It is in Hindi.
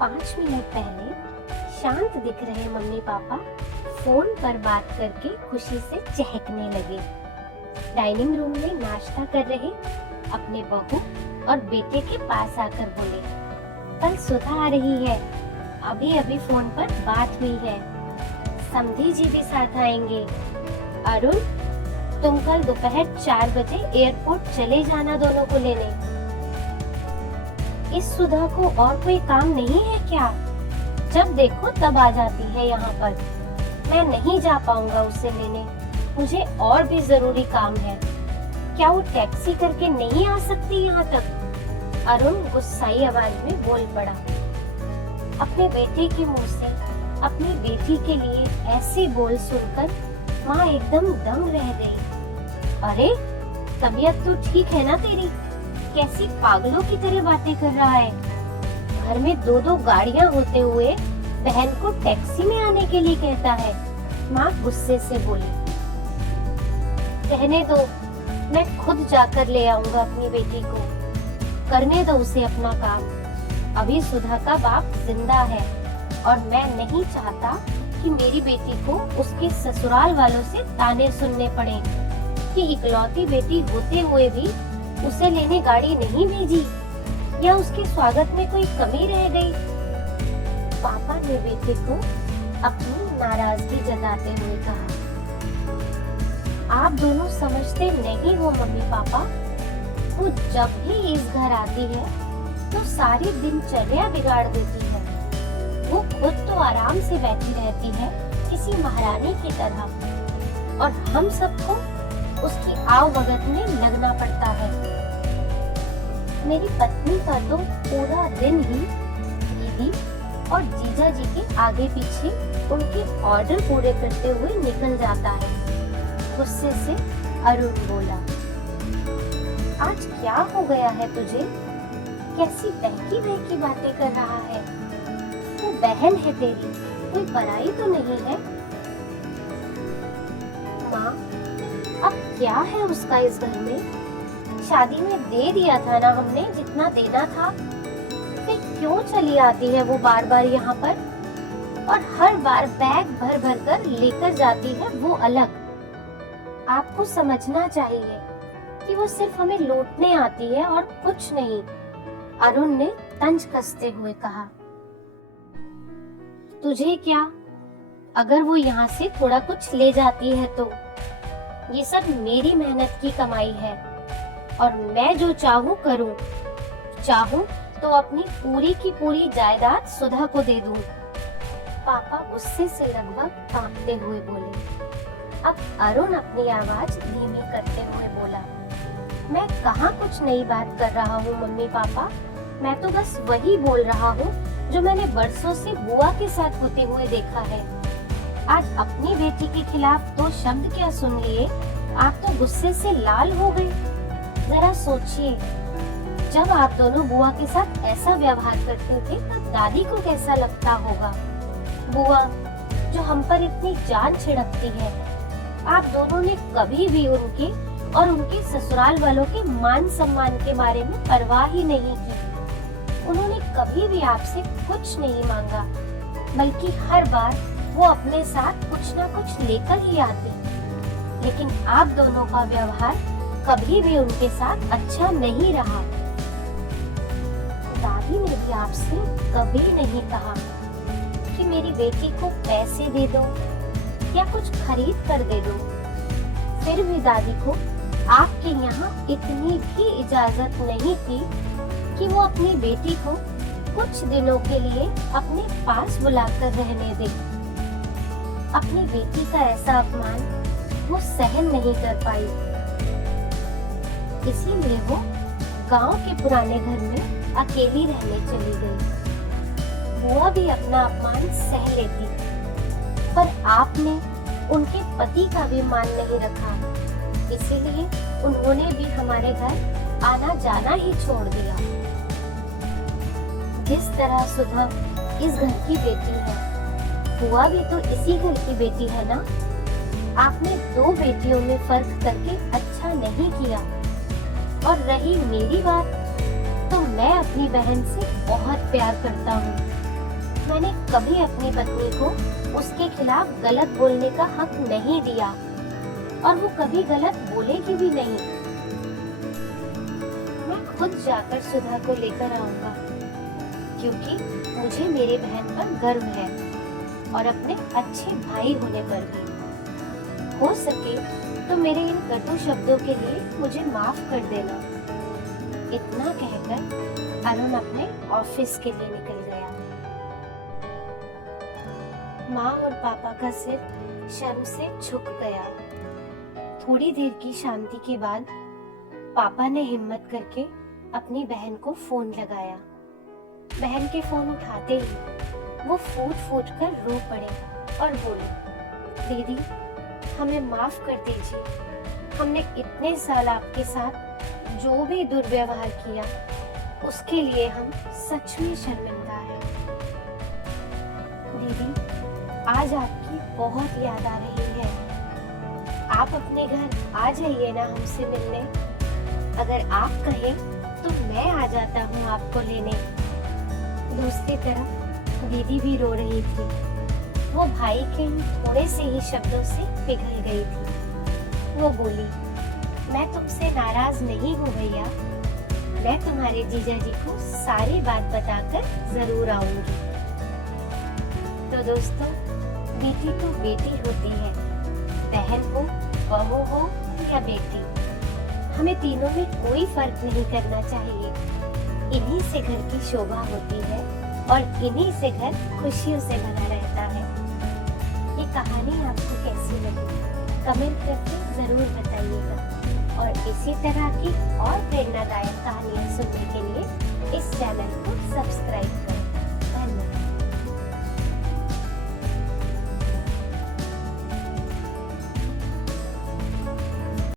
5 मिनट पहले शांत दिख रहे मम्मी पापा फोन पर बात करके खुशी से चहकने लगे। डाइनिंग रूम में नाश्ता कर रहे अपने बहू और बेटे के पास आकर बोले, कल सुधा आ रही है, अभी अभी फोन पर बात हुई है, समधी जी भी साथ आएंगे। अरुण, तुम कल दोपहर 4 बजे एयरपोर्ट चले जाना दोनों को लेने। इस सुधा को और कोई काम नहीं है क्या? जब देखो तब आ जाती है यहाँ पर। मैं नहीं जा पाऊंगा उसे लेने, मुझे और भी जरूरी काम है। क्या वो टैक्सी करके नहीं आ सकती यहाँ तक? अरुण गुस्साई आवाज में बोल पड़ा। अपने बेटे के मुंह से अपनी बेटी के लिए ऐसे बोल सुनकर माँ एकदम दंग रह गई। अरे, तबीयत तो ठीक है ना तेरी? कैसी पागलों की तरह बातें कर रहा है। घर में 2-2 गाड़ियां होते हुए बहन को टैक्सी में आने के लिए कहता है। माँ गुस्से से बोली, कहने दो, मैं खुद जाकर ले आऊंगा अपनी बेटी को। करने दो उसे अपना काम। अभी सुधा का बाप जिंदा है और मैं नहीं चाहता कि मेरी बेटी को उसके ससुराल वालों से ताने सुनने पड़े कि इकलौती बेटी होते हुए भी उसे लेने गाड़ी नहीं भेजी, या उसके स्वागत में कोई कमी रह गई। पापा ने बेटे को अपनी नाराजगी जताते हुए कहा, आप दोनों समझते नहीं हो मम्मी पापा, वो जब भी इस घर आती है तो सारी दिनचर्या बिगाड़ देती है। वो खुद तो आराम से बैठी रहती है किसी महारानी की तरह, और हम सबको उसकी आव भगत में लगना पड़ता है। मेरी पत्नी का तो पूरा दिन ही दीदी और जीजा जी के आगे पीछे उनके ऑर्डर पूरे करते हुए निकल जाता है। गुस्से से अरुण बोला, आज क्या हो गया है तुझे? कैसी बहकी बहकी बातें कर रहा है? वो बहन है तेरी, कोई पराई तो नहीं है। माँ, अब क्या है उसका इस घर में? शादी में दे दिया था ना हमने जितना देना था, फिर क्यों चली आती है वो बार बार यहाँ पर, और हर बार बैग भर भर कर लेकर जाती है वो अलग। आपको समझना चाहिए कि वो सिर्फ हमें लूटने आती है और कुछ नहीं। अरुण ने तंज कसते हुए कहा, तुझे क्या, अगर वो यहाँ से थोड़ा कुछ ले जाती है तो ये सब मेरी मेहनत की कमाई है और मैं जो चाहूँ करूँ। चाहूँ तो अपनी पूरी की पूरी जायदाद सुधा को दे दूँ। पापा गुस्से से लगभग कांपते हुए बोले। अब अरुण अपनी आवाज धीमी करते हुए बोला, मैं कहाँ कुछ नई बात कर रहा हूँ मम्मी पापा, मैं तो बस वही बोल रहा हूँ जो मैंने बरसों से बुआ के साथ होते हुए देखा है। आज अपनी बेटी के खिलाफ 2 शब्द क्या सुन लिए, आप तो गुस्से से लाल हो गए। जरा सोचिए, जब आप दोनों बुआ के साथ ऐसा व्यवहार करते थे तब दादी को कैसा लगता होगा। बुआ जो हम पर इतनी जान छिड़कती है, आप दोनों ने कभी भी उनके और उनके ससुराल वालों के मान सम्मान के बारे में परवाह ही नहीं की। उन्होंने कभी भी आपसे कुछ नहीं मांगा, बल्कि हर बार वो अपने साथ कुछ ना कुछ लेकर ही आते। लेकिन आप दोनों का व्यवहार कभी भी उनके साथ अच्छा नहीं रहा। दादी ने भी आपसे कभी नहीं कहा कि मेरी बेटी को पैसे दे दो या कुछ खरीद कर दे दो। फिर भी दादी को आपके यहाँ इतनी भी इजाजत नहीं थी कि वो अपनी बेटी को कुछ दिनों के लिए अपने पास बुलाकर रहने दे। अपनी बेटी का ऐसा अपमान वो सहन नहीं कर पाई, इसीलिए वो गांव के पुराने घर में अकेली रहने चली गई। बुआ भी अपना अपमान सह लेती, पर आपने उनके पति का भी मान नहीं रखा, इसीलिए उन्होंने भी हमारे घर आना जाना ही छोड़ दिया। जिस तरह सुधा इस घर की बेटी है, बुआ भी तो इसी घर की बेटी है ना। आपने 2 बेटियों में फर्क करके अच्छा नहीं किया। और रही मेरी बात, तो मैं अपनी बहन से बहुत प्यार करता हूँ। मैंने कभी अपनी पत्नी को उसके खिलाफ गलत बोलने का हक नहीं दिया और वो कभी गलत बोलेगी भी नहीं। मैं खुद जाकर सुधा को लेकर आऊंगा, क्योंकि मुझे मेरी बहन पर गर्व है और अपने अच्छे भाई होने पर भी। हो सके तो मेरे इन कटु शब्दों के लिए मुझे माफ कर देना। इतना कहकर अरुण अपने ऑफिस के लिए निकल गया। माँ और पापा का सिर शर्म से झुक गया। थोड़ी देर की शांति के बाद पापा ने हिम्मत करके अपनी बहन को फोन लगाया। बहन के फोन उठाते ही वो फूट फूट कर रो पड़े और बोले, दीदी हमें माफ कर दीजिए, हमने इतने साल आपके साथ जो भी दुर्व्यवहार किया उसके लिए हम सच में शर्मिंदा हैं। दीदी आज आपकी बहुत याद आ रही है, आप अपने घर आ जाइए ना हमसे मिलने। अगर आप कहें तो मैं आ जाता हूँ आपको लेने। दूसरी तरफ दीदी भी रो रही थी। वो भाई के थोड़े से ही शब्दों से पिघल गई थी। वो बोली, मैं तुमसे नाराज नहीं हूँ भैया, मैं तुम्हारे जीजा जी को सारी बात बताकर जरूर आऊंगी। तो दोस्तों, बेटी तो बेटी होती है, बहन हो, बहू हो या बेटी, हमें तीनों में कोई फर्क नहीं करना चाहिए। इन्हीं से घर की शोभा होती है और इन्हीं से घर खुशियों से भरा रहता है। ये कहानी आपको कैसी लगी कमेंट करके जरूर बताइएगा और इसी तरह की और प्रेरणादायक कहानियां सुनने